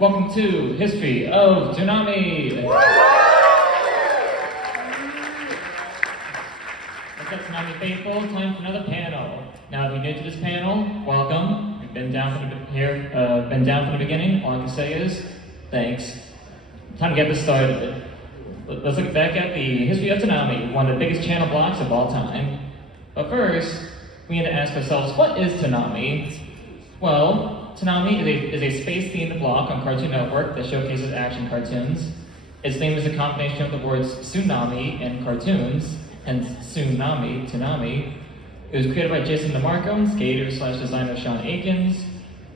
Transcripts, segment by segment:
Welcome to History of Toonami! What's up, Toonami faithful? Time for another panel. Now, if you're new to this panel, welcome. You've been down from the beginning. All I can say is, thanks. Time to get this started. Let's look back at the history of Toonami, one of the biggest channel blocks of all time. But first, we need to ask ourselves, what is Toonami? Well, Toonami is a space-themed block on Cartoon Network that showcases action cartoons. Its name is a combination of the words tsunami and cartoons, hence Toonami. It was created by Jason DeMarco and skater/designer Sean Akins.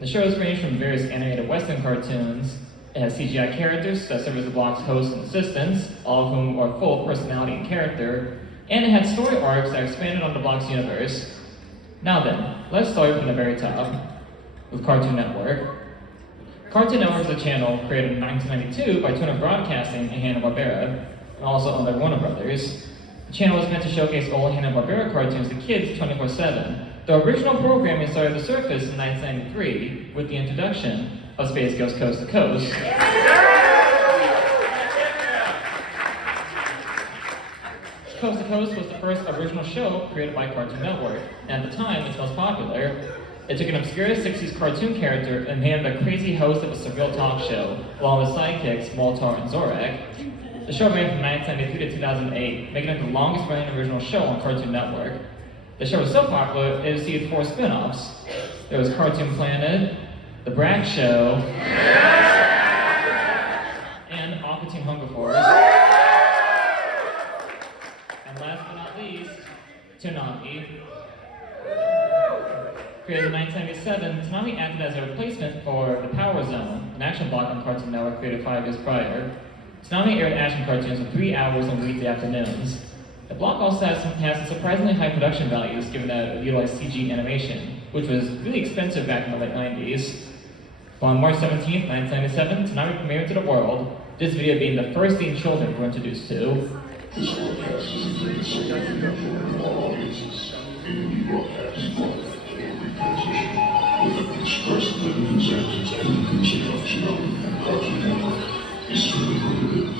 The shows range from various animated Western cartoons. It has CGI characters that serve as the block's hosts and assistants, all of whom are full of personality and character. And it had story arcs that expanded on the block's universe. Now then, let's start from the very top with Cartoon Network. Cartoon Network is a channel created in 1992 by Turner Broadcasting and Hanna-Barbera, and also owned by Warner Brothers. The channel was meant to showcase old Hanna-Barbera cartoons to kids 24/7. The original programming started to surface in 1993 with the introduction of Space Ghost Coast to Coast. Coast to Coast was the first original show created by Cartoon Network, and at the time, its most popular. It took an obscure 60s cartoon character and made him the crazy host of a surreal talk show, along with sidekicks Moltar and Zorak. The show ran from 1993 to 2008, making it the longest running original show on Cartoon Network. The show was so popular, it received 4 spin-offs. There was Cartoon Planet, The Brat Show, and Aqua Teen Hunger Force. And last but not least, Toonami. Created in 1997, Toonami acted as a replacement for The Power Zone, an action block on Cartoon Network created 5 years prior. Toonami aired action cartoons for 3 hours on weekday afternoons. The block also has some surprisingly high production values given that it utilized CG animation, which was really expensive back in the late 90s. On March 17, 1997, Toonami premiered to the world, this video being the first thing children were introduced to. This broadcast is intended solely for all audiences. Any broadcast with the express living examples of the music of Toonami and Cartoon Network is strictly prohibited.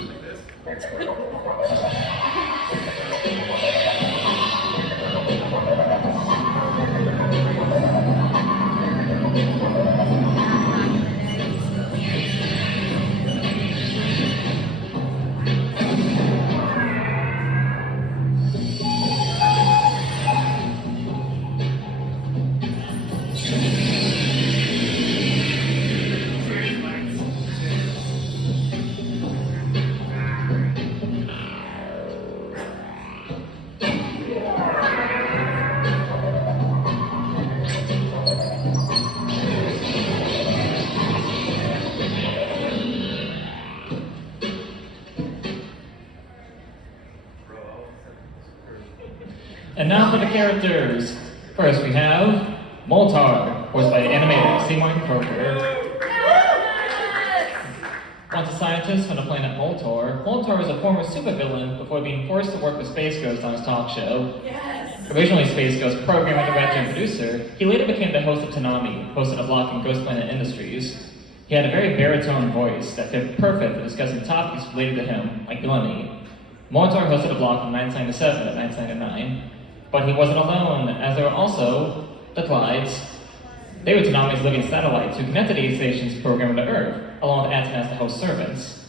And now for the characters. First we have Moltar, voiced by animator Seymour Croker. Once a scientist on the planet Moltar, Moltar is a former supervillain before being forced to work with Space Ghost on his talk show. Originally Space Ghost programmer, director, and producer, he later became the host of Toonami, hosted a block in Ghost Planet Industries. He had a very baritone voice that fit perfect for discussing topics related to him, like villainy. Moltar hosted a block from 1997 to 1999. But he wasn't alone, as there were also the Clydes. They were Toonami's living satellites who connected aid stations programmed to Earth, along with antennas to host servants.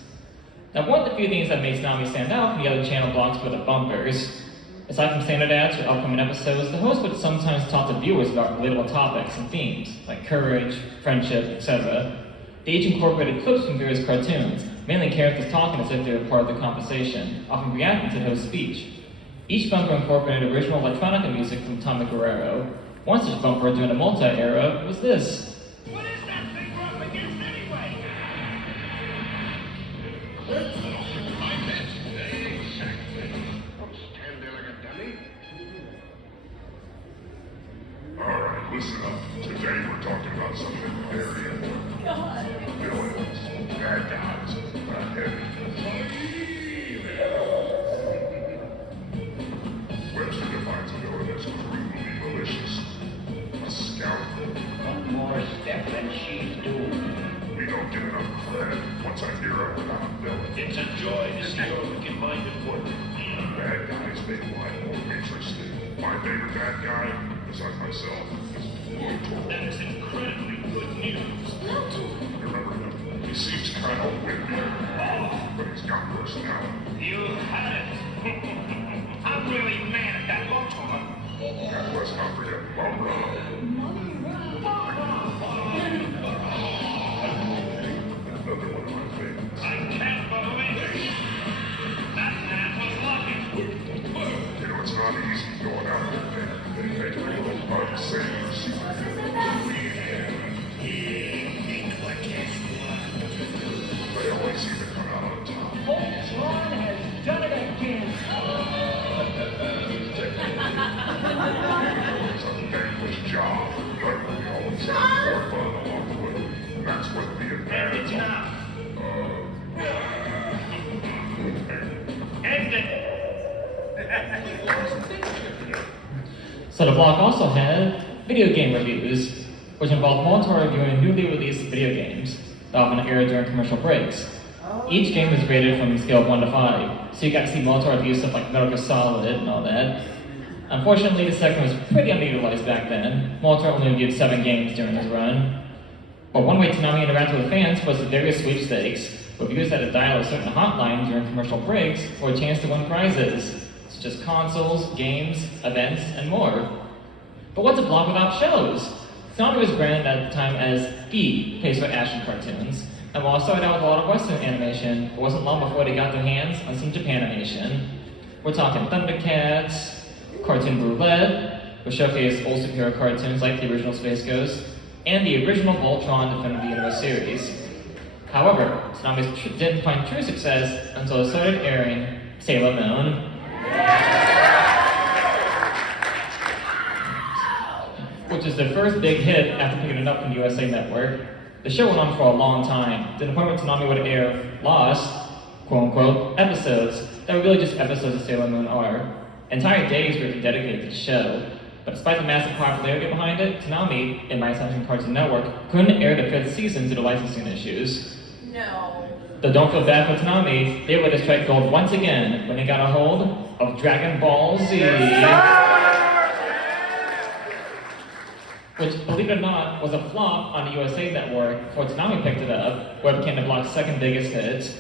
Now, one of the few things that makes Toonami stand out from the other channel blocks were the bumpers. Aside from standard ads for upcoming episodes, the host would sometimes talk to viewers about relatable topics and themes, like courage, friendship, etc. They each incorporated clips from various cartoons, mainly characters talking as if they were part of the conversation, often reacting to the host's speech. Each bumper incorporated original electronica music from Tommy Guerrero. One such bumper during the Moltar era was this. What is that thing up against anyway? I bet. Exactly. Stand there like a dummy. Alright, listen up. Today we're talking about something very important. Villains, bad guys, not heavy. Webster defines a villain as crudely malicious, a scoundrel. More once-time hero and I'm a villain. It's a joy to see how we can find it for them. Bad guys make life more interesting. My favorite bad guy, besides myself, is Moltar. That is incredibly good news. Remember him? He seems kind of wimpy, but he's got personality. You had it. I'm really mad at that Moltar. And let's not forget Moltar. Another one of my favorites. I can't believe it. That man was lucky. You know, it's not easy going out there, man. They make it look unsafe. They always seem to come out on top. Voltron has done it again. It's a thankless job, but we always have more fun along the way. That's what being bad is. End it. So the blog also had video game reviews, which involved Moltar reviewing newly released video games that often aired during commercial breaks. Each game was rated from a scale of 1 to 5, so you got to see Moltar review stuff like Metal Gear Solid and all that. Unfortunately, the segment was pretty underutilized back then. Moltar only reviewed 7 games during his run. But one way Toonami interacted with fans was with various sweepstakes. Reviewers had to dial a certain hotline during commercial breaks for a chance to win prizes, such as consoles, games, events, and more. But what's a blog without shows? Toonami was branded at the time as the place for action cartoons, and while it started out with a lot of Western animation, it wasn't long before they got their hands on some Japanimation. We're talking Thundercats, Cartoon Roulette, which showcased old superhero cartoons like the original Space Ghost, and the original Voltron Definitive Universe series. However, Toonami didn't find true success until it started airing Sailor Moon. Which is their first big hit after picking it up from the USA Network. The show went on for a long time, to the point where Toonami would air lost, quote-unquote, episodes that were really just episodes of Sailor Moon are. Entire days were dedicated to the show. But despite the massive popularity behind it, Toonami, in my assumption Cartoon Network, couldn't air the 5th season due to licensing issues. No. Though don't feel bad for Toonami, they were to strike gold once again when they got a hold of Dragon Ball Z. Which, believe it or not, was a flop on the USA Network before Toonami picked it up, where it became the blog's second biggest hit.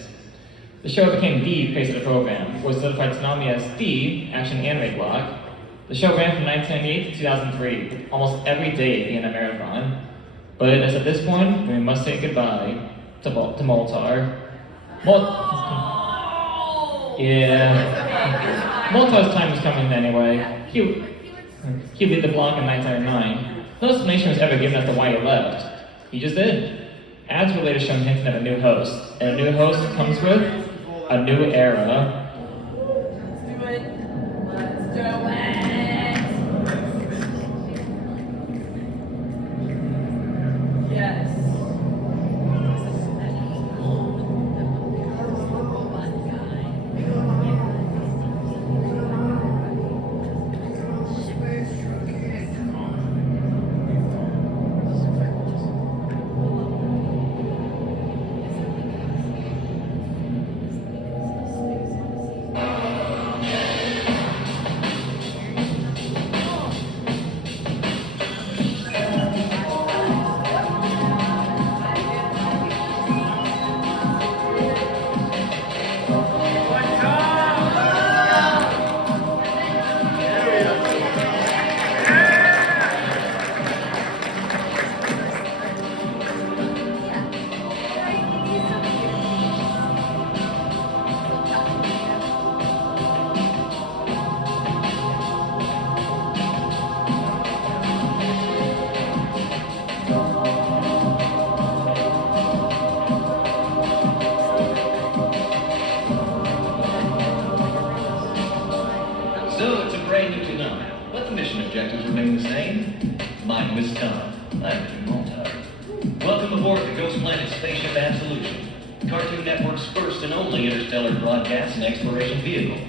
The show became the face of the program, which solidified Toonami as the action anime blog. The show ran from 1998 to 2003, almost every day being a marathon. But as at this point, we must say goodbye to Moltar. Yeah. Moltar's time was coming anyway. He lead the blog in 1999. No explanation was ever given as to why he left. He just did. Ads were later shown hinting at a new host, and a new host comes with a new era. Let's do it. Let's do it. Yes. So it's a brand new Toonami, but the mission objectives remain the same. My name is Tom. I'm King Moltar. Welcome aboard the Ghost Planet Spaceship Absolution, Cartoon Network's first and only interstellar broadcast and exploration vehicle.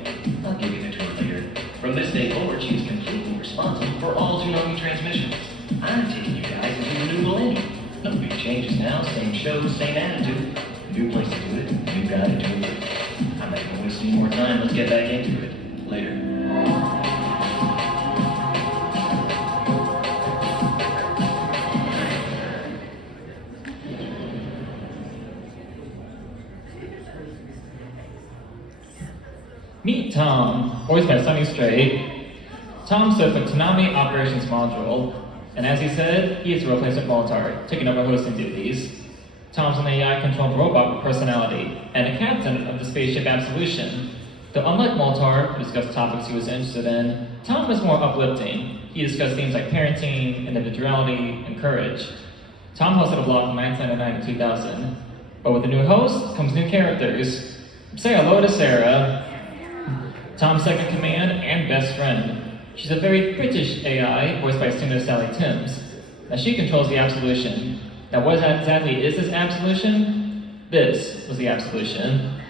I'll give you the tour later. From this day forward, she is completely responsible for all Toonami transmissions. I'm taking you guys into the new millennium. No big changes now, same shows, same attitude, new place to get back into it later. Meet Tom, voiced by Sonny Strait. Tom stood for Toonami Operations Module, and as he said, he is a replacement Moltar, taking over hosting duties. Tom's an AI-controlled robot with personality, and a captain of the spaceship Absolution. Though unlike Moltar, who discussed topics he was interested in, Tom was more uplifting. He discussed themes like parenting, individuality, and courage. Tom hosted a blog from 1999 to 2000, but with a new host comes new characters. Say hello to Sarah, Tom's second command and best friend. She's a very British AI, voiced by singer Sally Timms. Now she controls the Absolution. Now what exactly is this Absolution? This was the Absolution.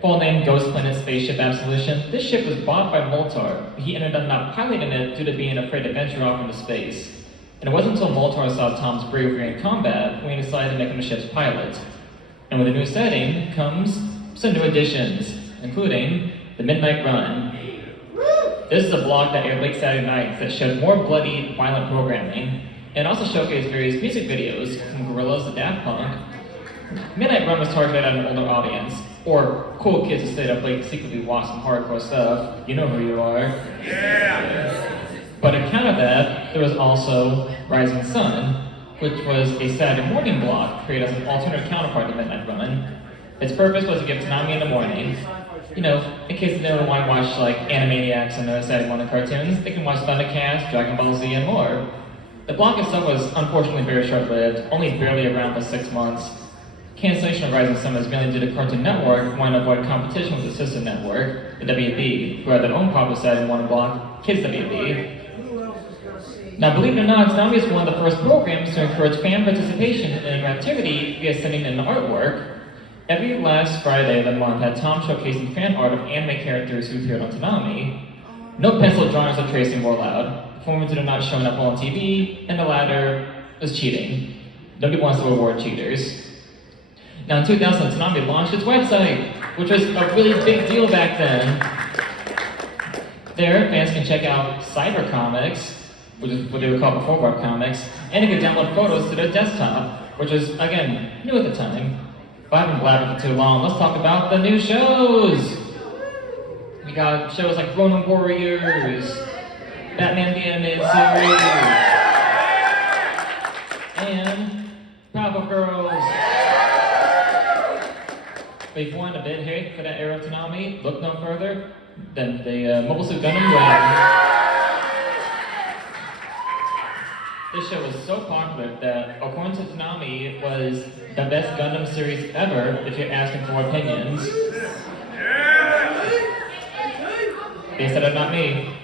Full name Ghost Planet Spaceship Absolution. This ship was bought by Moltar, but he ended up not piloting it due to being afraid to venture off into space. And it wasn't until Moltar saw Tom's bravery in combat when he decided to make him the ship's pilot. And with a new setting comes some new additions, including the Midnight Run. This is a blog that aired late Saturday nights that showed more bloody, violent programming, and also showcased various music videos from Gorillaz to Daft Punk. Midnight Run was targeted at an older audience, or cool kids who stayed up late to secretly watch some hardcore stuff. You know who you are. Yeah! But to counter that, there was also Rising Sun, which was a Saturday morning blog created as an alternate counterpart to Midnight Run. Its purpose was to give Toonami in the morning. You know, in case they don't want to watch like Animaniacs and other Saturday morning cartoons, they can watch Thundercats, Dragon Ball Z, and more. The blog itself was unfortunately very short-lived, only barely around for 6 months. Cancellation of Rising Sun was mainly due to Cartoon Network wanting to avoid competition with the sister network, the WB, who had their own popular Saturday morning blog, Kids WB. Now, believe it or not, Toonami is one of the first programs to encourage fan participation and interactivity via sending in artwork. Every last Friday of the month had Tom showcasing fan art of anime characters who appeared on Toonami. No pencil drawings or tracing were allowed. Performances are not showing up on TV, and the latter is cheating. Nobody wants to reward cheaters. Now in 2000, Toonami launched its website, which was a really big deal back then. There, fans can check out cyber comics, which is what they would call before web comics, and they can download photos to their desktop, which was, again, new at the time. But I haven't blabbered for too long. Let's talk about the new shows. We got shows like Wulin Warriors, Batman the Animated Series, and Powerpuff Girls. But if you want a bit hate for that era of Toonami, look no further than the Mobile Suit Gundam Wing. This show was so popular that, according to Toonami, it was the best Gundam series ever if you're asking for opinions. They said it, not me.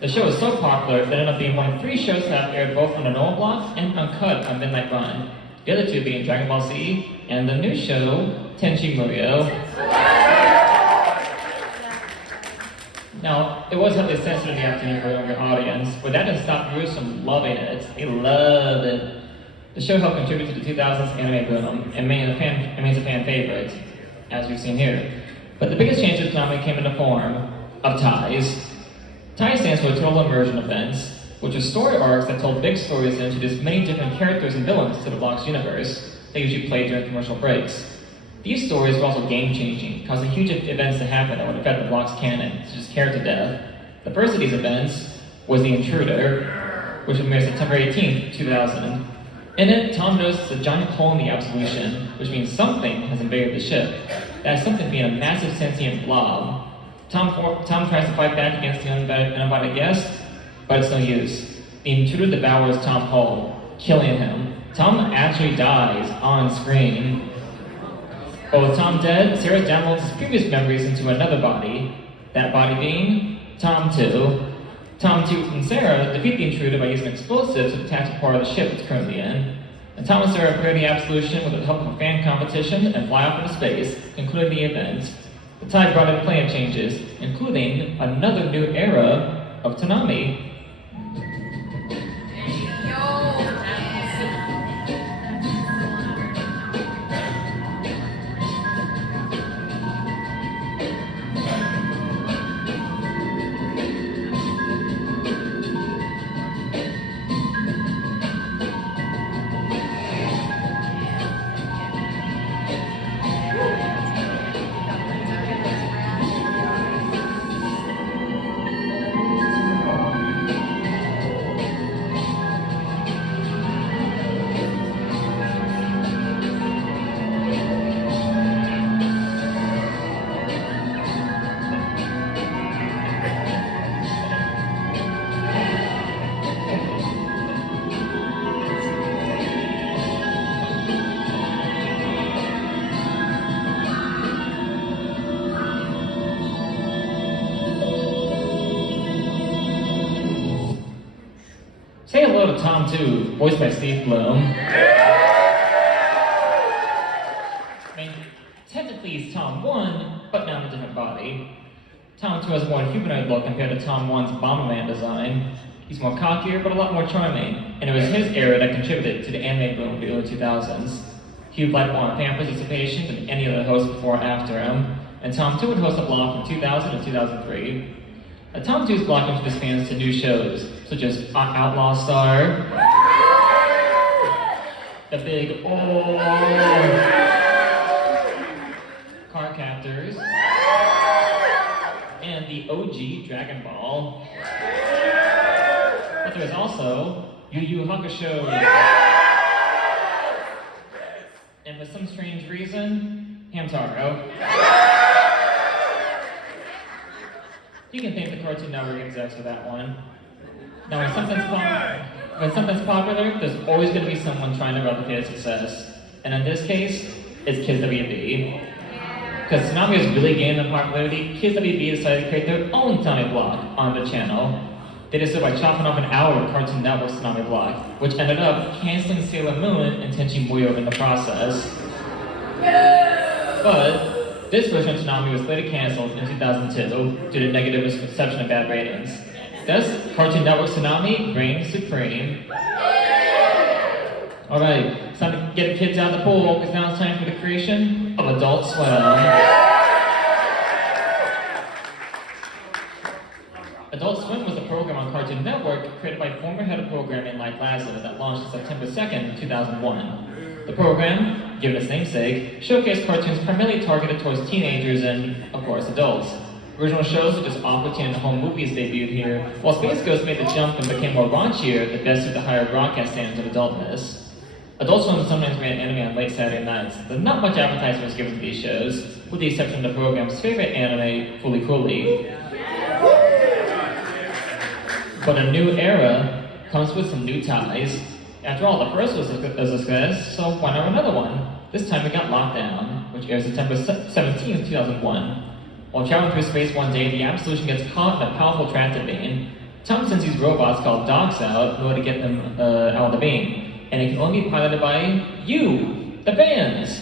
The show was so popular that it ended up being one of 3 shows to have aired both on the normal block and uncut on Midnight Run. The other 2 being Dragon Ball Z and the new show, Tenchi Muyo. Now, it was heavily censored in the afternoon for a younger audience, but that didn't stop viewers from loving it. They loved it. The show helped contribute to the 2000s anime boom and remains a fan favorite, as we've seen here. But the biggest change to Toonami came in the form of ties. Ties stands for Total Immersion events, which are story arcs that told big stories and introduced many different characters and villains to the blog's universe. They usually played during commercial breaks. These stories were also game-changing, causing huge events to happen that would affect the blog's canon, such as character death. The first of these events was the Intruder, which premiered September 18th, 2000. In it, Tom notices a giant hole in the Absolution, which means something has invaded the ship. That something being a massive sentient blob. Tom tries to fight back against the uninvited guest, but it's no use. The Intruder devours Tom whole, killing him. Tom actually dies on screen. But with Tom dead, Sarah downloads his previous memories into another body, that body being Tom 2. Tom 2 and Sarah defeat the Intruder by using explosives to attack the part of the ship it's currently in. And Tom and Sarah repair the Absolution with the help of a fan competition and fly off into space, concluding the event. The tide brought in plenty of changes, including another new era of Toonami. Tom 2, voiced by Steve Bloom. I mean, technically he's Tom 1, but now in a different body. Tom 2 has a more humanoid look compared to Tom 1's Bomberman design. He's more cockier, but a lot more charming, and it was his era that contributed to the anime boom of the early 2000s. He would like more fan participation than any other host before or after him, and Tom 2 would host a blog from 2000 to 2003. Tom 2's blog introduced fans to new shows, such as Outlaw Star, The Big O, Car Captors, and the OG Dragon Ball. But there was also Yu Yu Hakusho. And for some strange reason, Hamtaro. You can thank the Cartoon Network execs for that one. Now, when something's popular, there's always going to be someone trying to replicate its success. And in this case, it's Kids WB. Because Toonami was really gaining in popularity, Kids WB decided to create their own Toonami block on the channel. They did so by chopping off an hour of Cartoon Network's Toonami block, which ended up canceling Sailor Moon and Tenchi Muyo in the process. But this version of Toonami was later canceled in 2002 due to negative misconception and bad ratings. Thus, Cartoon Network's Toonami reigns supreme. Alright, it's time to get the kids out of the pool, because now it's time for the creation of Adult Swim. Adult Swim was a program on Cartoon Network created by former head of programming Mike Laszlo that launched on September 2nd, 2001. The program, given its namesake, showcased cartoons primarily targeted towards teenagers and, of course, adults. Original shows such as Aqua Teen and Home Movies debuted here, while Space Ghost made the jump and became more raunchier that best suit the higher broadcast standards of adultness. Adult Swim sometimes ran anime on late Saturday nights, but not much advertisement was given to these shows, with the exception of the program's favorite anime, Fooly Cooly. But a new era comes with some new ties. After all, the first was a success, so why not another one? This time we got Lockdown, which aired September 17th, 2001. While traveling through space one day, the Absolution gets caught in a powerful transit beam. Tom sends these robots called dogs out in order to get them out of the beam, and it can only be piloted by you, the fans.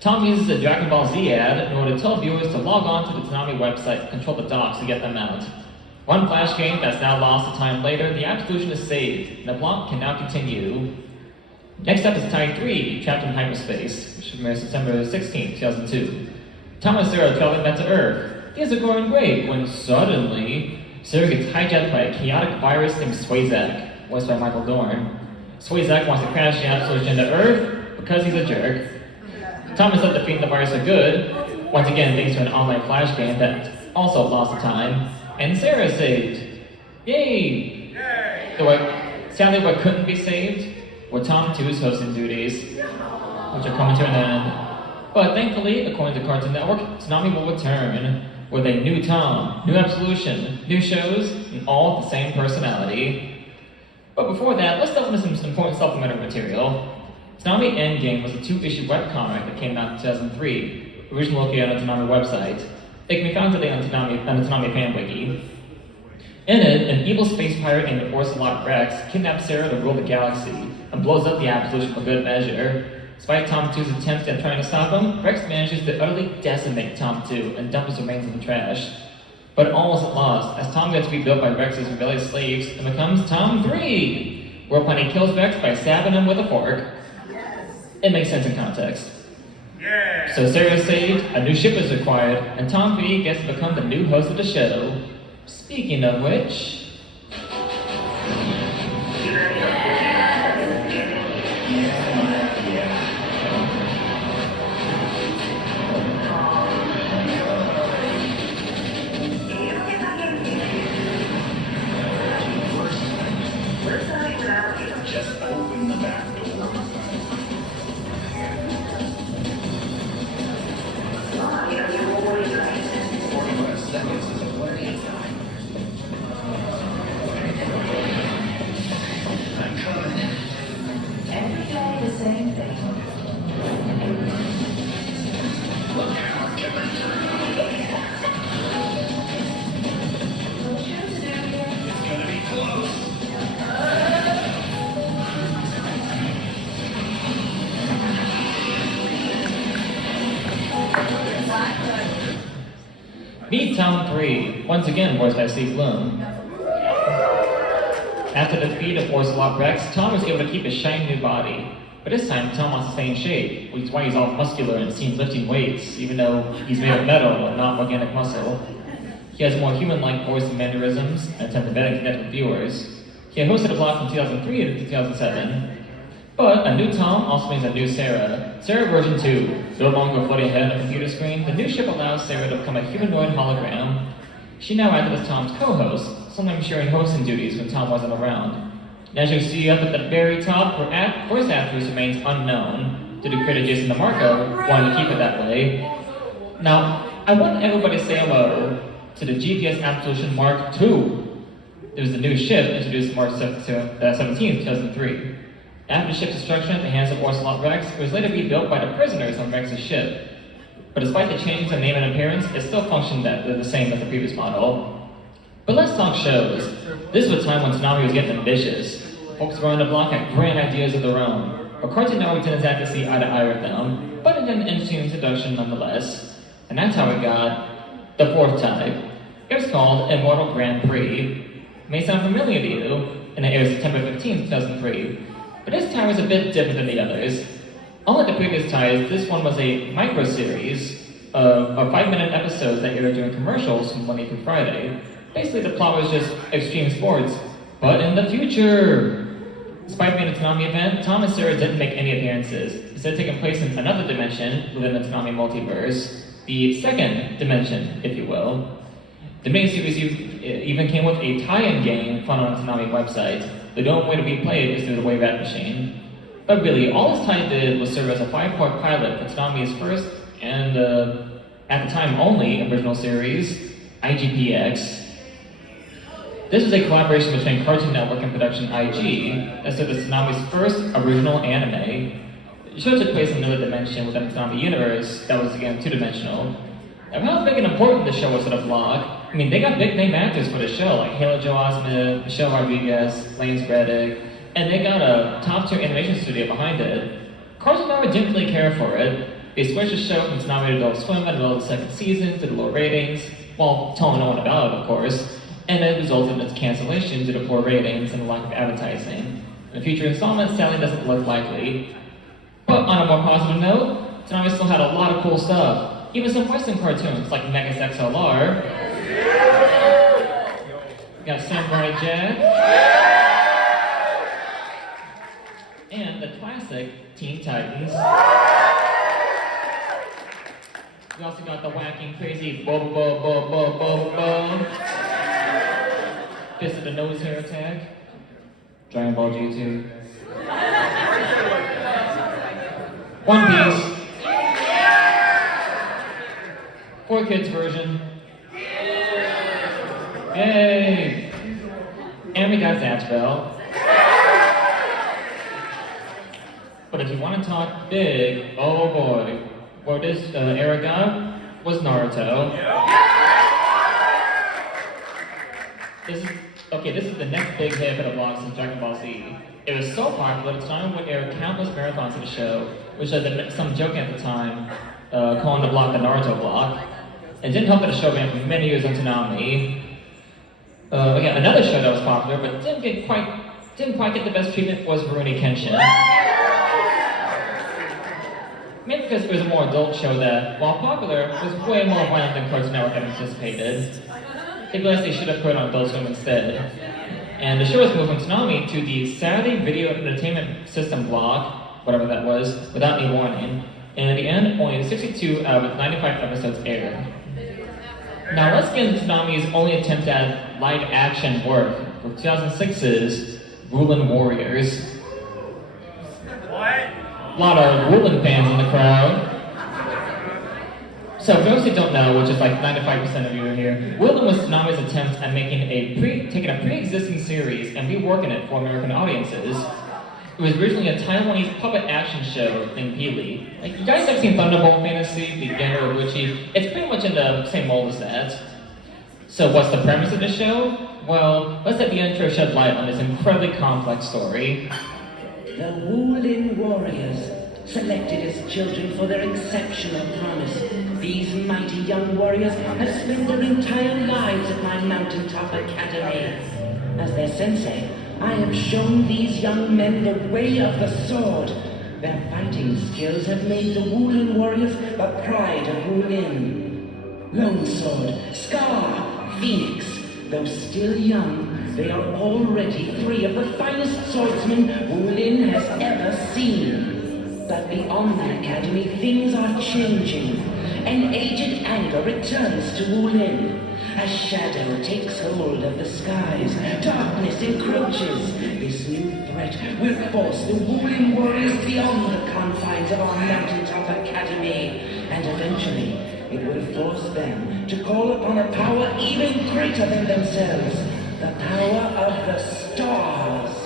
Tom uses a Dragon Ball Z ad in order to tell viewers to log on to the Toonami website and control the dogs to get them out. One flash game that's now lost a time later, the Absolution is saved, and the plot can now continue. Next up is Tie 3, Trapped in Hyperspace, which premiered September 16, 2002. Tom and Sarah traveling back to Earth. Things are going great when suddenly, Sarah gets hijacked by a chaotic virus named Swayzak, voiced by Michael Dorn. Swayzak wants to crash the Absolution into Earth because he's a jerk. Tom is up defeating the virus for good, once again thanks to an online flash game that also lost the time. And Sarah is saved. Yay! Sadly, what couldn't be saved were Tom 2's hosting duties, which are coming to an end. But thankfully, according to Cartoon Network, Toonami will return with a new Tom, new Absolution, new shows, and all with the same personality. But before that, let's delve into some important supplementary material. Toonami Endgame was a 2-issue webcomic that came out in 2003, originally located on the Toonami website. It can be found today on the Toonami fan wiki. In it, an evil space pirate named Orcelot Rex kidnaps Sarah to rule the galaxy and blows up the Absolution for good measure. Despite Tom 2's attempts at trying to stop him, Rex manages to utterly decimate Tom 2 and dump his remains in the trash. But all isn't lost, as Tom gets rebuilt by Rex's rebellious slaves and becomes Tom 3, whereupon he kills Rex by stabbing him with a fork. It makes sense in context. Yeah! So Sarah is saved, a new ship is required, and Tom 3 gets to become the new host of the show. Speaking of which... Just open the back door. 45 seconds is plenty of time. Meet Town 3, once again voiced by Steve Bloom. After the defeat of Orsalot Rex, Tom was able to keep his shiny new body. But this time, Tom wants to stay in shape, which is why he's all muscular and seen lifting weights, even though he's made of metal and not organic muscle. He has more human-like voice and mannerisms, and attempts to better connect with viewers. He had hosted a blog from 2003 to 2007. But a new Tom also means a new Sarah. Sarah version 2, no longer floating ahead on the computer screen, the new ship allows Sarah to become a humanoid hologram. She now acted as Tom's co-host, sometimes sharing hosting duties when Tom wasn't around. And as you see up at the very top, her voice actress remains unknown, due to creator Jason DeMarco wanting to keep it that way. Now, I want everybody to say hello to the GPS Absolution Mark II. It was the new ship introduced March 17, 2003. After the ship's destruction at the hands of Orsalot Rex, it was later rebuilt by the prisoners on Rex's ship. But despite the changes in name and appearance, it still functioned the same as the previous model. But let's talk shows. This was a time when Toonami was getting ambitious. Folks around the block had grand ideas of their own. But Cartoon Network didn't exactly see eye to eye with them, but it did an interesting introduction nonetheless. And that's how we got the fourth type. It was called Immortal Grand Prix. It may sound familiar to you, and it aired September 15, 2003. But this tie was a bit different than the others. Unlike the previous ties, this one was a micro-series of 5-minute episodes that aired during commercials from Monday through Friday. Basically, the plot was just extreme sports, but in the future. Despite being a Toonami event, Tom and Sarah didn't make any appearances, instead taking place in another dimension within the Toonami multiverse, the second dimension, if you will. The miniseries even came with a tie-in game found on the Toonami website. The only way to be played is through the Wayback Machine. But really, all this tie did was serve as a 5-part pilot for Toonami's first, and at the time only, original series, IGPX. This was a collaboration between Cartoon Network and Production IG that served as Toonami's first original anime. The show took place in another dimension within the Toonami universe that was, again, two-dimensional. Now, how big and important the show was to the blog? I mean, they got big-name actors for the show, like Halo Joe Osment, Michelle Rodriguez, Lane Spadek, and they got a top-tier animation studio behind it. Cartoon Network didn't really care for it. They switched the show from Toonami to Adult Swim at the middle of the second season to the low ratings, while telling no one about it, of course, and it resulted in its cancellation due to poor ratings and a lack of advertising. The future installment sadly doesn't look likely. But on a more positive note, Toonami still had a lot of cool stuff. Even some Western cartoons like Megas XLR. We got Samurai Jack. And the classic Teen Titans. We also got the whacking, crazy bo. Fist of the Nose Hair Attack. Dragon Ball GT. One Piece. 4Kids version. Yay! And we got Zatchbell. But if you want to talk big, oh boy, what this era got was Naruto. This is the next big hit for the blog since Dragon Ball Z. It was so popular that Toonami would air countless marathons of the show, which led to some joking at the time, calling the block the Naruto block. It didn't help that the show ran for many years on Toonami. Again, another show that was popular but didn't quite get the best treatment was Rurouni Kenshin. Maybe because it was a more adult show that, while popular, was way more violent than Cartoon Network had anticipated. They realized they should have put it on Adult Swim instead. And the show was moved from Toonami to the Saturday Video Entertainment System block, whatever that was, without any warning. And in the end, only 62 out of 95 episodes aired. Now let's get into Toonami's only attempt at live action work with 2006's Wulin Warriors. A lot of Wulin fans in the crowd. So for those who don't know, which is like 95% of you are here, Wulin was Toonami's attempt at making taking a pre-existing series and reworking it for American audiences. It was originally a Taiwanese puppet action show named Peely. Like, you guys have seen Thunderbolt Fantasy, the Gendo Ubuchi? It's pretty much in the same mold as that. So what's the premise of the show? Well, let's let the intro shed light on this incredibly complex story. The Wulin Warriors, selected as children for their exceptional promise, These mighty young warriors have spent their entire lives at my mountaintop academy. As their sensei, I have shown these young men the way of the sword. Their fighting skills have made the Wulin Warriors the pride of Wulin. Lone Sword, Scar, Phoenix, though still young, they are already 3 of the finest swordsmen Wulin has ever seen. But beyond the academy, things are changing. An aged anger returns to Wulin. A shadow takes hold of the skies. Darkness encroaches. This new threat will force the Wulin Warriors beyond the confines of our mountaintop academy. And eventually, it will force them to call upon a power even greater than themselves. The power of the stars.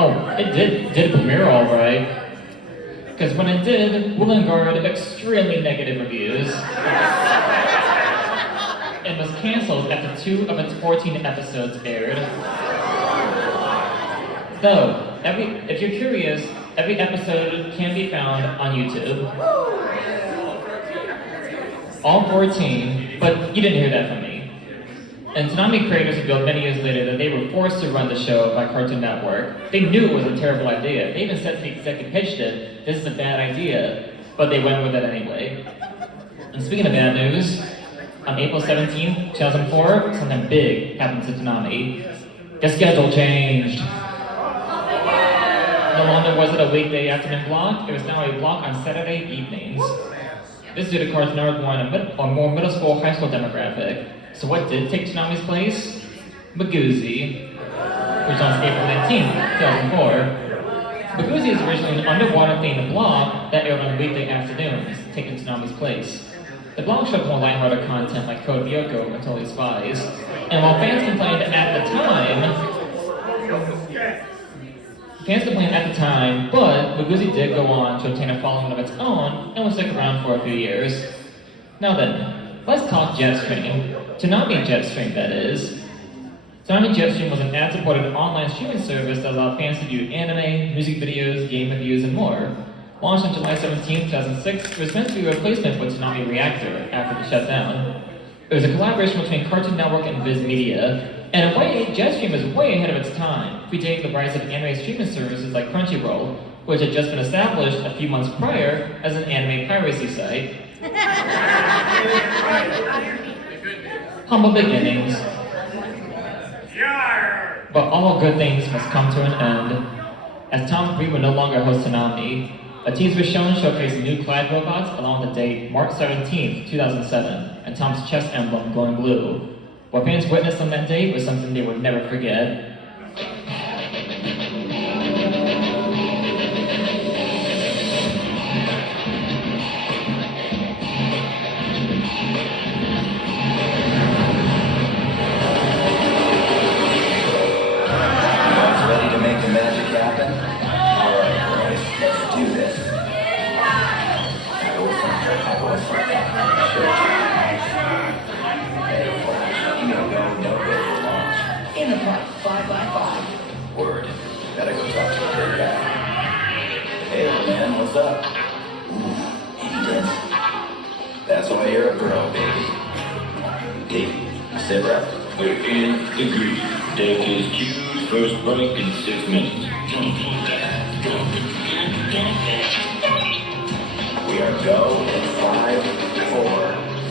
Oh, it did premiere all right. Because when it did, Wulin garnered extremely negative reviews. It was cancelled after 2 of its 14 episodes aired. Though, if you're curious, every episode can be found on YouTube. All 14, but you didn't hear that from me. And Toonami creators revealed many years later that they were forced to run the show by Cartoon Network. They knew it was a terrible idea. They even said to the executive pitched it, this is a bad idea, but they went with it anyway. And speaking of bad news, on April 17, 2004, something big happened to Toonami. The schedule changed. No longer was it a weekday afternoon block, it was now a block on Saturday evenings. This is due to Cartoon Network wanting a more middle school, high school demographic. So what did take Toonami's place? Magoozy, which on April 19, 2004. Magoozy is originally an underwater-themed blog that aired on weekday afternoons, taking Toonami's place. The blog showed more lighthearted content like Code Lyoko and Totally Spies. And while fans complained at the time, but Magoozy did go on to obtain a following of its own and will stick around for a few years. Now then, let's talk Jetstream. Toonami Jetstream, that is. Toonami Jetstream was an ad-supported online streaming service that allowed fans to view anime, music videos, game reviews, and more. Launched on July 17, 2006, it was meant to be a replacement for Toonami Reactor after the shutdown. It was a collaboration between Cartoon Network and Viz Media, and in a way, Jetstream is way ahead of its time, predating the rise of anime streaming services like Crunchyroll, which had just been established a few months prior as an anime piracy site. Humble beginnings. But all good things must come to an end. As Tom 3 would no longer host Toonami, a teaser was shown showcasing new Clyde robots along with the date March 17, 2007, and Tom's chest emblem glowing blue. What fans witnessed on that day was something they would never forget. Ready to make the magic happen? All right, boys, let's do this. Enterprise 5x5. Word. Gotta go talk to the big guy. Hey, man, what's up? Ooh, any dance? That's why you're a pro, baby. Hey, sit rep. We're in the green. Deck is Q's first break in 6 minutes. We are go in 5,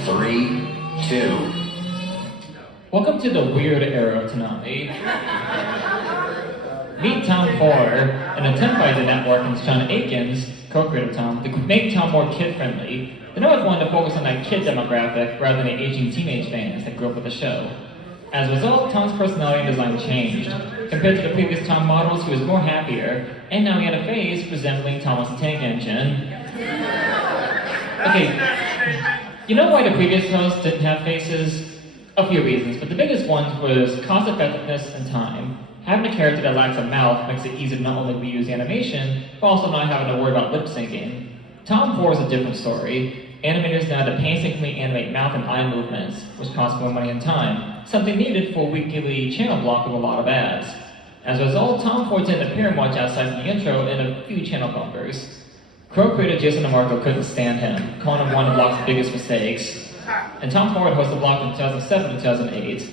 4, 3, 2. Welcome to the weird era of Toonami. Meet Tom 4, an attempt by the network and Sean Akins, co-creator of Tom, to make Tom more kid-friendly. The network wanted to focus on that kid demographic rather than the aging teenage fans that grew up with the show. As a result, Tom's personality and design changed. Compared to the previous Tom models, he was more happier, and now he had a face resembling Thomas the Tank Engine. Okay, you know why the previous hosts didn't have faces? A few reasons, but the biggest one was cost effectiveness and time. Having a character that lacks a mouth makes it easy to not only reuse animation, but also not having to worry about lip syncing. Tom 4 is a different story. Animators now had to painstakingly animate mouth and eye movements, which cost more money and time, something needed for a weekly channel block with a lot of ads. As a result, Tom 4 didn't appear much outside from the intro and a few channel bumpers. Crow creator Jason DeMarco couldn't stand him, calling him one of the block's biggest mistakes. And Tom 4 had hosted the block in 2007 and 2008.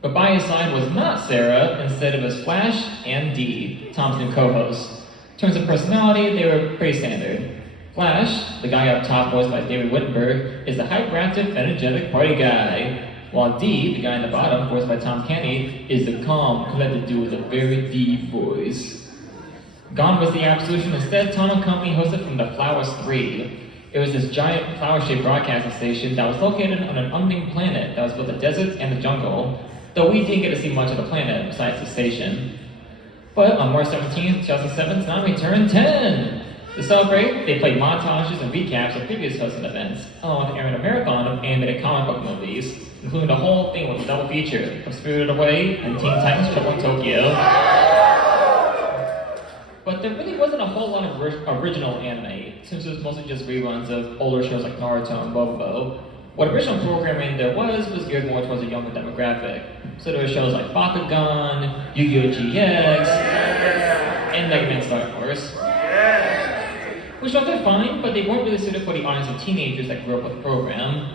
But by his side was not Sarah, instead it was Flash and Dee, Tom's new co-hosts. In terms of personality, they were pretty standard. Flash, the guy up top voiced by David Wittenberg, is the hyperactive, energetic party guy, while Dee, the guy in the bottom, voiced by Tom Kenny, is the calm, collected dude with a very deep voice. Gone was the absolution. Instead, Tom and company hosted from the Flowers 3. It was this giant flower-shaped broadcasting station that was located on an unnamed planet that was both the desert and the jungle, though we didn't get to see much of the planet besides the station. But on March 17, 2007, Toonami turned 10! To celebrate, they played montages and recaps of previous hosted events, along with airing a marathon of animated comic book movies, including the whole thing with a double feature of Spirited Away and Teen Titans Trouble in Tokyo. But there really wasn't a whole lot of original anime, since it was mostly just reruns of older shows like Naruto and Bobobo. What original programming there was geared more towards a younger demographic. So there were shows like Bakugan, Yu-Gi-Oh! GX, and Mega Man Star Wars. Which are fine, but they weren't really suited for the audience of teenagers that grew up with the program.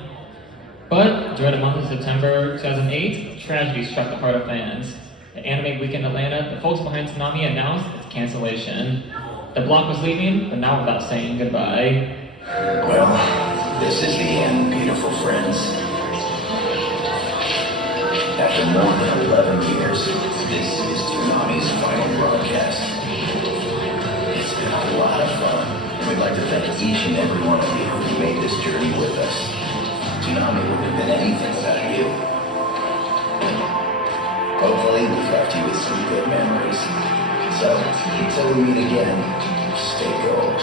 But during the month of September 2008, tragedy struck the heart of fans. At Anime Week in Atlanta, the folks behind Toonami announced its cancellation. The block was leaving, but not without saying goodbye. Well, this is the end, beautiful friends. After more than 11 years, this is Toonami's final broadcast. It's been a lot of fun. We'd like to thank each and every one of you who made this journey with us. Toonami wouldn't have been anything without you. Hopefully, we've left you with some good memories. So, until we meet again, stay gold.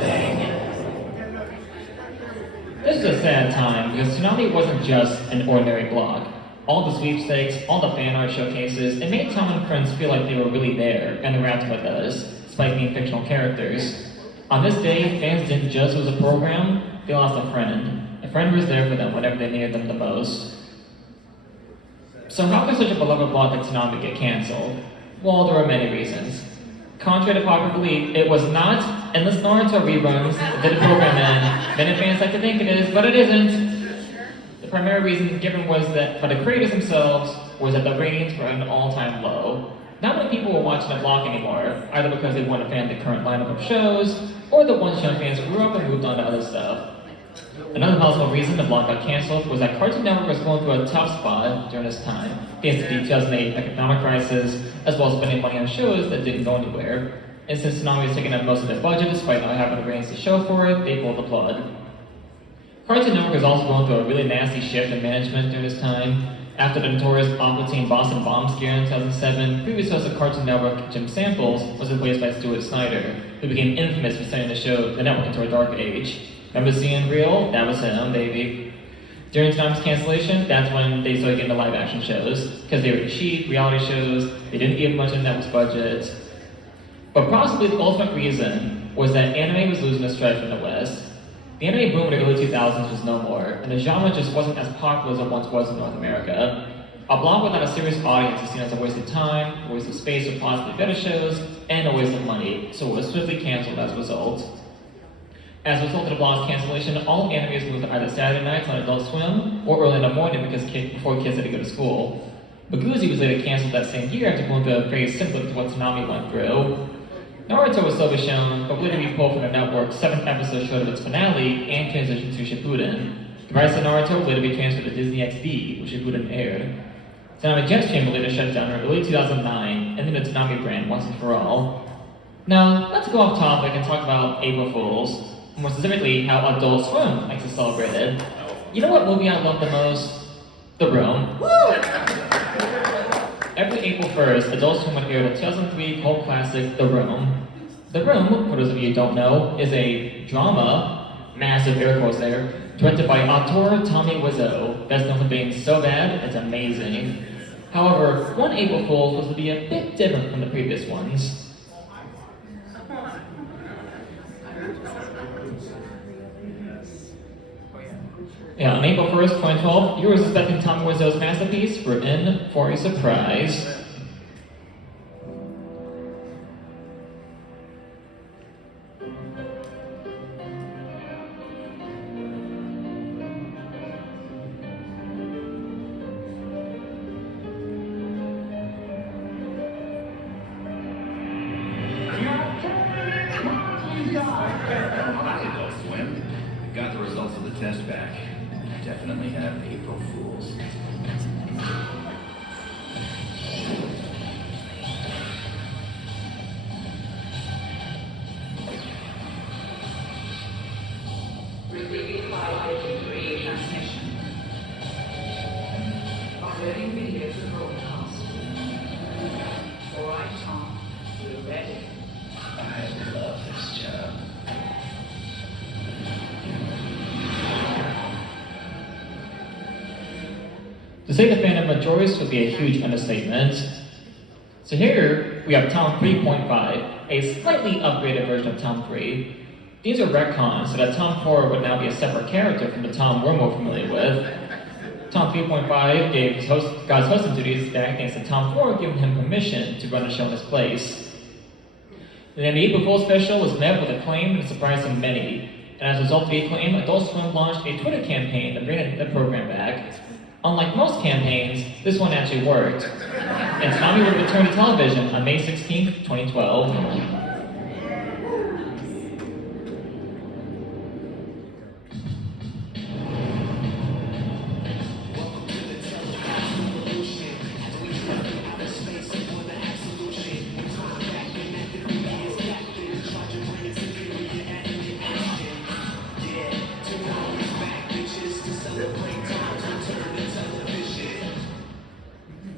Bang. This is a sad time because Toonami wasn't just an ordinary blog. All the sweepstakes, all the fan art showcases, it made Tom and friends feel like they were really there and interacting with us, despite being fictional characters. On this day, fans didn't just lose a program, they lost a friend. A friend was there for them whenever they needed them the most. So how could such a beloved blog like Toonami get cancelled? Well, there were many reasons. Contrary to popular belief, it was not endless Naruto reruns that did the program in. Many fans like to think it is, but it isn't. The primary reason given was that by the creators themselves was that the ratings were at an all-time low. Not many people were watching the block anymore, either because they wanted to fan the current lineup of shows, or the ones young fans grew up and moved on to other stuff. Another possible reason the block got cancelled was that Cartoon Network was going through a tough spot during this time, thanks to the 2008 economic crisis, as well as spending money on shows that didn't go anywhere. And since Toonami was taking up most of their budget despite not having the ratings to show for it, they pulled the plug. Cartoon Network was also going through a really nasty shift in management during this time. After the notorious Aqua Teen Boston Bomb scare in 2007, previous host of Cartoon Network, Jim Samples, was replaced by Stuart Snyder, who became infamous for sending the network into a dark age. Remember seeing Real? That was him, baby. During Toonami's cancellation, that's when they started getting the live action shows, because they were cheap reality shows, they didn't give much of the network's budget. But possibly the ultimate reason was that anime was losing its stride from the West. The anime boom in the early 2000s was no more, and the genre just wasn't as popular as it once was in North America. A blog without a serious audience is seen as a waste of time, a waste of space for possibly better shows, and a waste of money, so it was swiftly canceled as a result. As a result of the blog's cancellation, all animes moved to either Saturday nights on Adult Swim, or early in the morning before kids had to go to school. Baguzi was later canceled that same year after going through a very similar to what Toonami went through. Naruto was still shown, but later be pulled from the network's 7th episode short of its finale and transitioned to Shippuden. The rights to Naruto would later be transferred to Disney XD, which Shippuden aired. Toonami Jet's Chamber later shut down in early 2009, ending the Toonami brand once and for all. Now, let's go off topic and talk about April Fools. More specifically, how Adult Swim likes to celebrate it. You know what movie I love the most? The Room. Every April 1st, Adult Swim would air the 2003 cult classic, The Room. The Room, for those of you who don't know, is a drama, massive air quotes there, directed by auteur Tommy Wiseau. That's known for being so bad, it's amazing. However, one April Fool's was to be a bit different from the previous ones. Yeah, on April 1st, 2012, you were expecting Tommy Wiseau's masterpiece. We're in for a surprise. Adult Swim. Got the results of the test back. Definitely have April Fools. Receiving 553 transmission. Uploading video to broadcast. Alright, Tom. We're ready. I love this job. To say the fandom rejoiced would be a huge understatement. So here we have Tom 3.5, a slightly upgraded version of Tom 3. These are retcons so that Tom 4 would now be a separate character from the Tom we're more familiar with. Tom 3.5 gave his God's hosting duties back thanks to Tom 4 giving him permission to run the show in his place. And then the April Fool's special was met with acclaim and surprising many. And as a result of the acclaim, Adult Swim launched a Twitter campaign to bring the program back. Unlike most campaigns, this one actually worked. And Toonami would return to television on May 16th, 2012.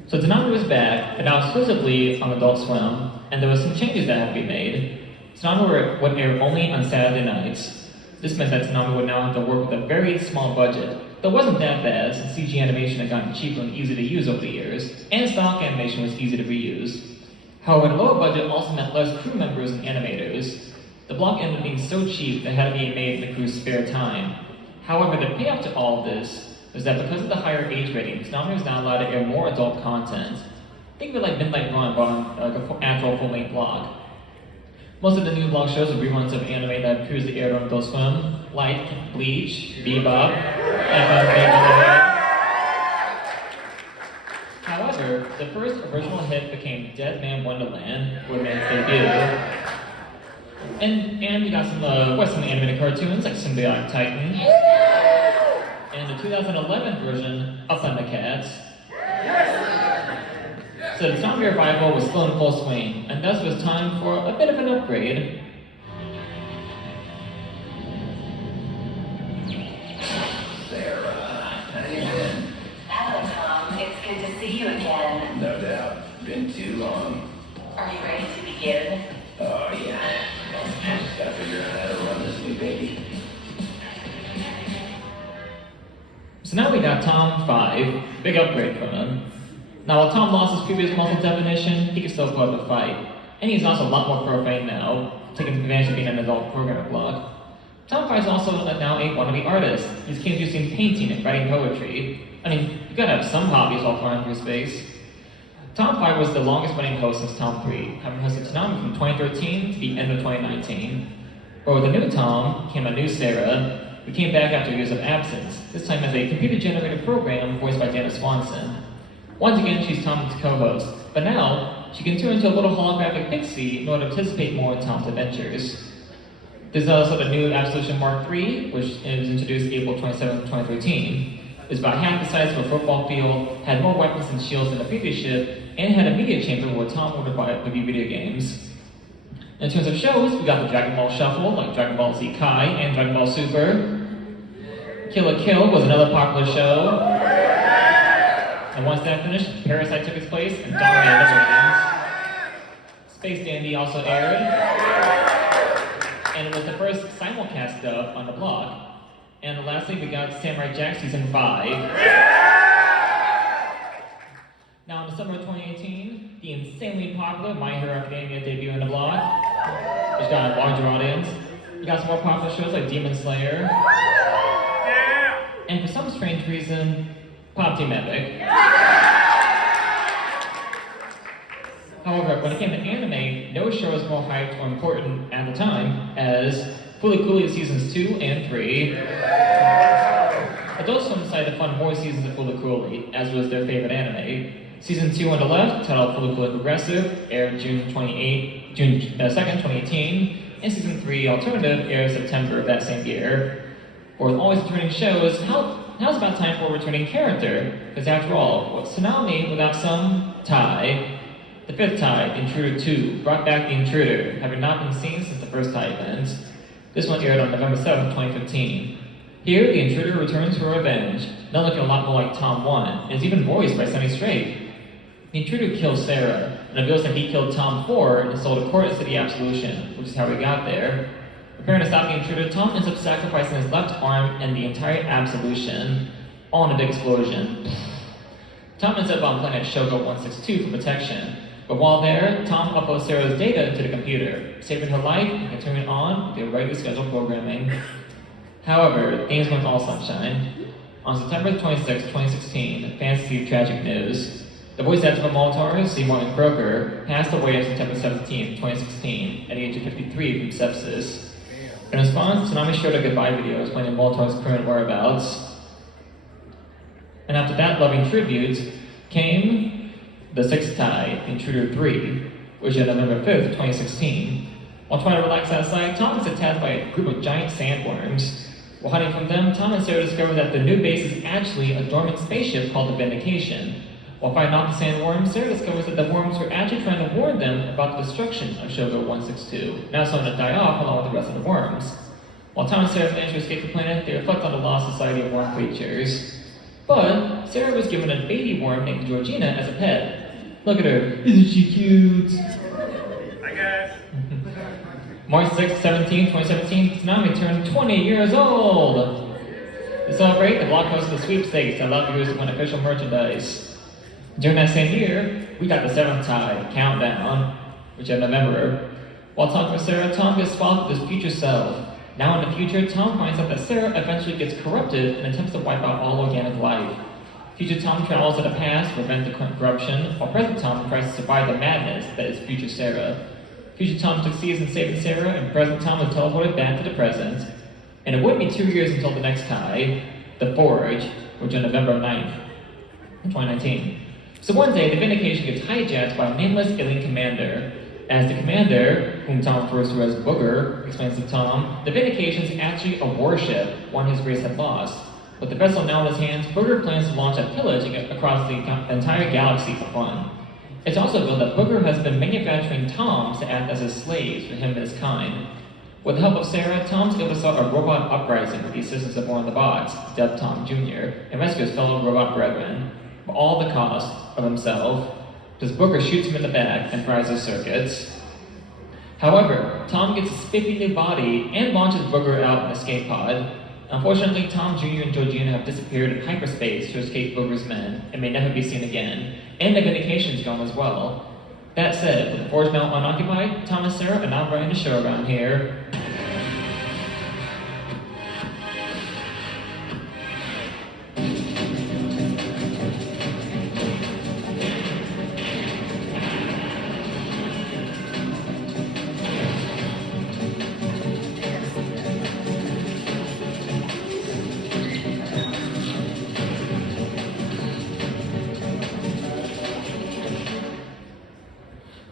So Toonami was back, but now exclusively on Adult Swim, and there were some changes that had to be made. Toonami would air only on Saturday nights. This meant that Toonami would now have to work with a very small budget. That wasn't that bad, since CG animation had gotten cheaper and easy to use over the years, and stock animation was easy to reuse. However, the lower budget also meant less crew members and animators. The block ended up being so cheap that it had to be made in the crew's spare time. However, the payoff to all of this is that because of the higher age rating, Toonami was now allowed to air more adult content. Think of it like Midnight Run, but on an actual full-length block. Most of the new block shows are reruns of anime that previously aired on Adult Swim, like Bleach, Bebop, and However, the first original hit became Dead Man Wonderland, where made its debut. And we got some Western animated cartoons like Symbiotic Titan, and the 2011 version of Thundercats. So the Toonami revival was still in full swing, and thus was time for a bit of an upgrade. Sarah, how you been? Hello, Tom. It's good to see you again. No doubt. Been too long. Are you ready to begin? Oh, yeah. Just gotta figure out how to run this new baby. So now we got Tom 5, big upgrade from him. Now while Tom lost his previous muscle definition, he can still put up a fight. And he's also a lot more profane now, taking advantage of being an adult programmer block. Tom 5 is also now a wannabe artist. He's keen to using painting and writing poetry. I mean, you gotta have some hobbies while flying through space. Tom 5 was the longest running host since Tom 3, having hosted Toonami from 2013 to the end of 2019. But with the new Tom came a new Sarah, who came back after years of absence, this time as a computer-generated program voiced by Janice Swanson. Once again, she's Tom's co-host, but now she can turn into a little holographic pixie in order to participate more in Tom's adventures. There's also the new Absolution Mark III, which was introduced April 27, 2013. It's about half the size of a football field, had more weapons and shields than the previous ship, and had a media chamber where Tom would review video games. In terms of shows, we got the Dragon Ball Shuffle, like Dragon Ball Z Kai and Dragon Ball Super. Kill la Kill was another popular show. And once that finished, Parasite took its place and dominated the ratings. Space Dandy also aired. And it was the first simulcast dub on the block. And lastly, we got Samurai Jack Season 5. Now, in the summer of 2018, the insanely popular My Hero Academia debuted on the block, which got a larger audience. We got some more popular shows like Demon Slayer. And for some strange reason, Pop Team Epic. However, when it came to anime, no show was more hyped or important at the time as Fooly Cooly Seasons 2 and 3. Adult Swim decided to fund more seasons of Fooly Cooly, as was their favorite anime. Season 2 on the left, titled Fooly Cooly Progressive, aired June 2nd, 2018, and Season 3 Alternative aired September of that same year. For with always returning shows, now's about time for a returning character, because after all, what's Toonami without some Tai? The fifth Tai, the Intruder 2, brought back the Intruder, having not been seen since the first Tai event. This one aired on November 7th, 2015. Here, the Intruder returns for revenge, now looking a lot more like Tom 1, and is even voiced by Sunny Strait. The Intruder kills Sarah, and reveals that he killed Tom 4 and sold a quarter to the Absolution, which is how we got there. Preparing to stop the Intruder, Tom ends up sacrificing his left arm and the entire Absolution, all in a big explosion. Tom ends up on planet Shogo 162 for protection, but while there, Tom uploads Sarah's data into the computer, saving her life and continuing on with their regularly scheduled programming. However, things weren't all sunshine. On September 26, 2016, fans received tragic news. The voice actor of Moltar, Seymour Croker, passed away on September 17, 2016, at the age of 53 from sepsis. In response, Toonami showed a goodbye video explaining Moltar's current whereabouts. And after that loving tribute came the sixth Tai, Intruder 3, which is November 5th, 2016. While trying to relax outside, Tom is attacked by a group of giant sandworms. While hiding from them, Tom and Sarah discover that the new base is actually a dormant spaceship called the Vindication. While fighting off the sandworms, Sarah discovers that the worms were actually trying to warn them about the destruction of Shogo 162, now starting to die off along with the rest of the worms. While Tom and Sarah manage to escape the planet, they reflect on the lost society of worm creatures. But Sarah was given a baby worm named Georgina as a pet. Look at her, isn't she cute? I guess. March 6, 2017, Toonami turned 20 years old! To celebrate, the block hosted the sweepstakes that allowed viewers to win official merchandise. During that same year, we got the seventh Tai, Countdown, which is November. While talking with Sarah, Tom gets swapped with his future self. Now in the future, Tom finds out that Sarah eventually gets corrupted and attempts to wipe out all organic life. Future Tom travels to the past to prevent the corruption, while present Tom tries to survive the madness that is future Sarah. Future Tom succeeds in saving Sarah, and present Tom is teleported back to the present. And it wouldn't be 2 years until the next Tai, The Forge, which is November 9th, 2019. So one day, the Vindication gets hijacked by a nameless alien commander. As the commander, whom Tom refers to as Booger, explains to Tom, the Vindication is actually a warship one his race had lost. With the vessel now in his hands, Booger plans to launch a pillage across the entire galaxy for fun. It's also revealed that Booger has been manufacturing Toms to act as his slaves for him and his kind. With the help of Sarah, Tom's able to start a robot uprising with the assistance of one of the bots, dubbed Tom Jr., and rescue his fellow robot brethren. For all the cost of himself, because Booger shoots him in the back and fries his circuits. However, Tom gets a spiffy new body and launches Booger out in an escape pod. Unfortunately, Tom Jr. and Georgina have disappeared in hyperspace to escape Booger's men and may never be seen again, and the Vindication's gone as well. That said, with the Forge now unoccupied, Tom and Sarah are now running the show around here.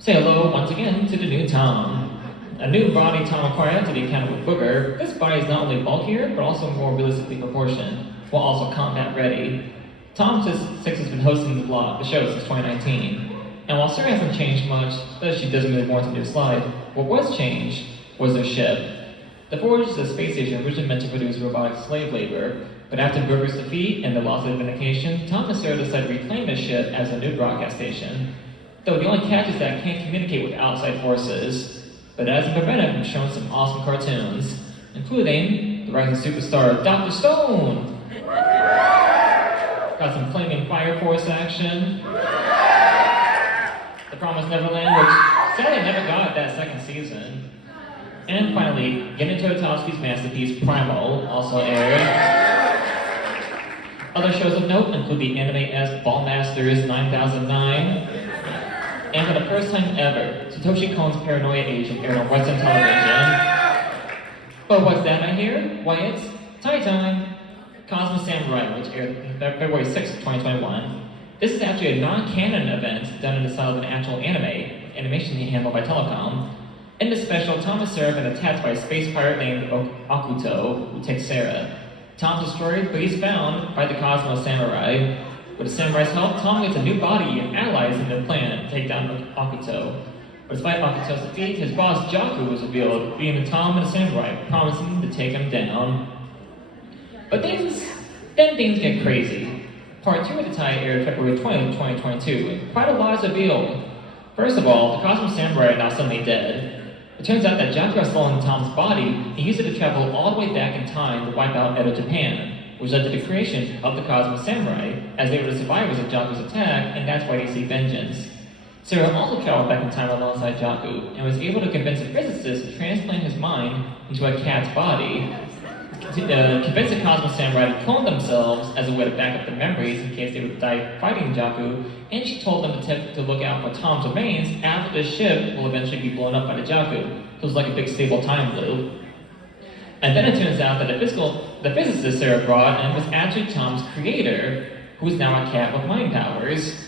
Say hello once again to the new Tom. A new body Tom acquired to the account with Booger. This body is not only bulkier, but also more realistically proportioned, while also combat ready. Tom 6 has been hosting the show since 2019. And while Sarah hasn't changed much, though she doesn't really warrant a new slide, what was changed was their ship. The Forge is a space station originally meant to produce robotic slave labor, but after Burger's defeat and the loss of vindication, Tom and Sarah decided to reclaim the ship as a new broadcast station. Though the only catch is that it can't communicate with outside forces, but that doesn't prevent it from showing some awesome cartoons, including the rising superstar Dr. Stone! Got some flaming Fire Force action. The Promised Neverland, which sadly never got that second season. And finally, Genndy Tartakovsky's masterpiece Primal also aired. Other shows of note include the anime-esque Ballmasters 9009. And for the first time ever, Satoshi Kon's Paranoia Agent aired on Western television. But what's that I hear? Why, it's Tie Time! Cosmo Samurai, which aired February 6, 2021. This is actually a non-canon event done in the style of an actual anime, animation handled by Telecom. In the special, Tom and Sarah have been attacked by a space pirate named Akuto, who takes Sarah. Tom's destroyed, but he's found by the Cosmo Samurai. With the Samurai's help, Tom gets a new body and allies in their plan to take down Akuto. But despite Akuto's defeat, his boss Jaku was revealed, being the Tom and the Samurai, promising to take him down. But things get crazy. Part 2 of the tie aired February 20, 2022, and quite a lot is revealed. First of all, the Cosmo Samurai are now suddenly dead. It turns out that Jaku has stolen Tom's body and used it to travel all the way back in time to wipe out Edo Japan, which led to the creation of the Cosmo Samurai, as they were the survivors of Jaku's attack, and that's why they seek vengeance. Sarah also traveled back in time alongside Jaku, and was able to convince a physicist to transplant his mind into a cat's body, convince the Cosmo Samurai to clone themselves as a way to back up the memories in case they would die fighting Jaku, and she told them to look out for Tom's remains after the ship will eventually be blown up by the Jaku. So it was like a big stable time loop. And then it turns out that the physicist Sarah brought in was actually Tom's creator, who is now a cat with mind powers.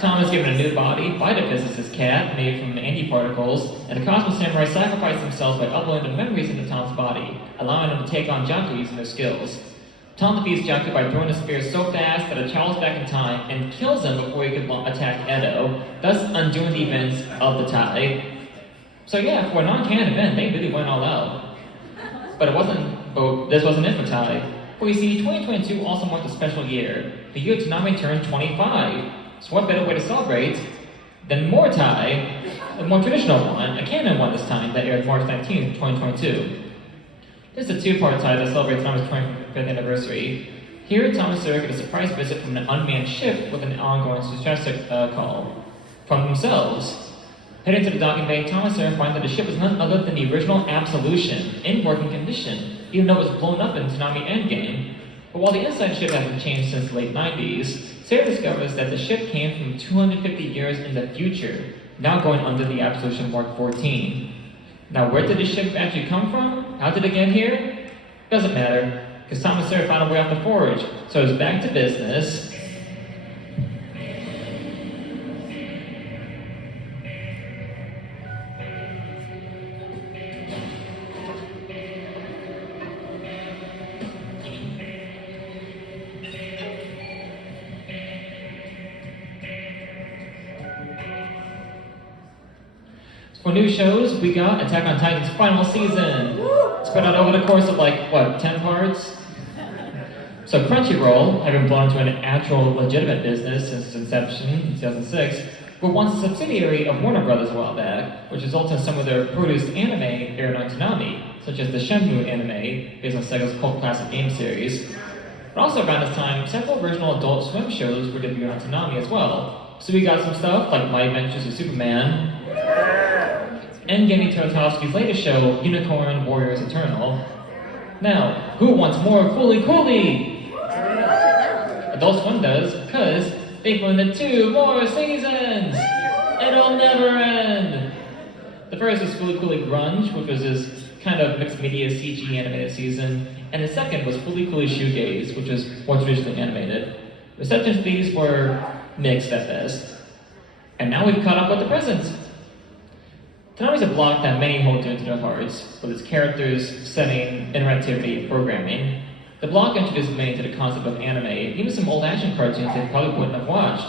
Tom is given a new body by the physicist cat, made from antiparticles, and the Cosmo Samurai sacrifice themselves by uploading the memories into Tom's body, allowing him to take on Jaku using their skills. Tom defeats Jaku by throwing a spear so fast that it travels back in time and kills him before he could attack Edo, thus undoing the events of the tie. So yeah, for a non-canon event, they really went all out. But this wasn't it for tie. For you see, 2022 also marked a special year. The year Toonami turned 25. So what better way to celebrate than more tie, a more traditional one, a canon one this time, that aired March 19, 2022. This is a two-part tie that celebrates Toonami's 25th anniversary. Here, Tom and Sarah get a surprise visit from an unmanned ship with an ongoing distress call from themselves. Heading to the docking bay, Tom and Sarah find that the ship is none other than the original Absolution, in working condition, even though it was blown up in Toonami Endgame. But while the inside ship hasn't changed since the late 90s, Sarah discovers that the ship came from 250 years in the future, now going under the Absolution Mark 14. Now, where did the ship actually come from? How did it get here? Doesn't matter, because Tom and Sarah found a way off the Forge, so it's back to business. For new shows, we got Attack on Titan's final season. Spread out over the course of 10 parts? So Crunchyroll, having blown into an actual legitimate business since its inception in 2006, were once a subsidiary of Warner Brothers a while back, which results in some of their produced anime aired on Toonami, such as the Shenmue anime, based on Sega's cult classic game series. But also around this time, several original Adult Swim shows were debuted on Toonami as well. So we got some stuff like My Adventures of Superman, and Genndy Tartakovsky's latest show, Wulin Warriors Eternal. Now, who wants more Cooly? Adult Swim does, because they funded 2 more seasons! It'll never end! The first was Cooly Grunge, which was this kind of mixed media CG animated season, and the second was Cooly Shoegaze, which was more traditionally animated. Reception to these were mixed at best. And now we've caught up with the present. Toonami is a block that many hold dear to their hearts, with its characters, setting, interactivity, and programming. The block introduced many to the concept of anime, even some old action cartoons they probably wouldn't have watched.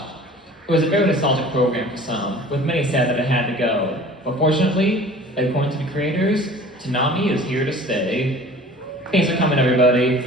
It was a very nostalgic program for some, with many sad that it had to go. But fortunately, according to the creators, Toonami is here to stay. Thanks for coming, everybody.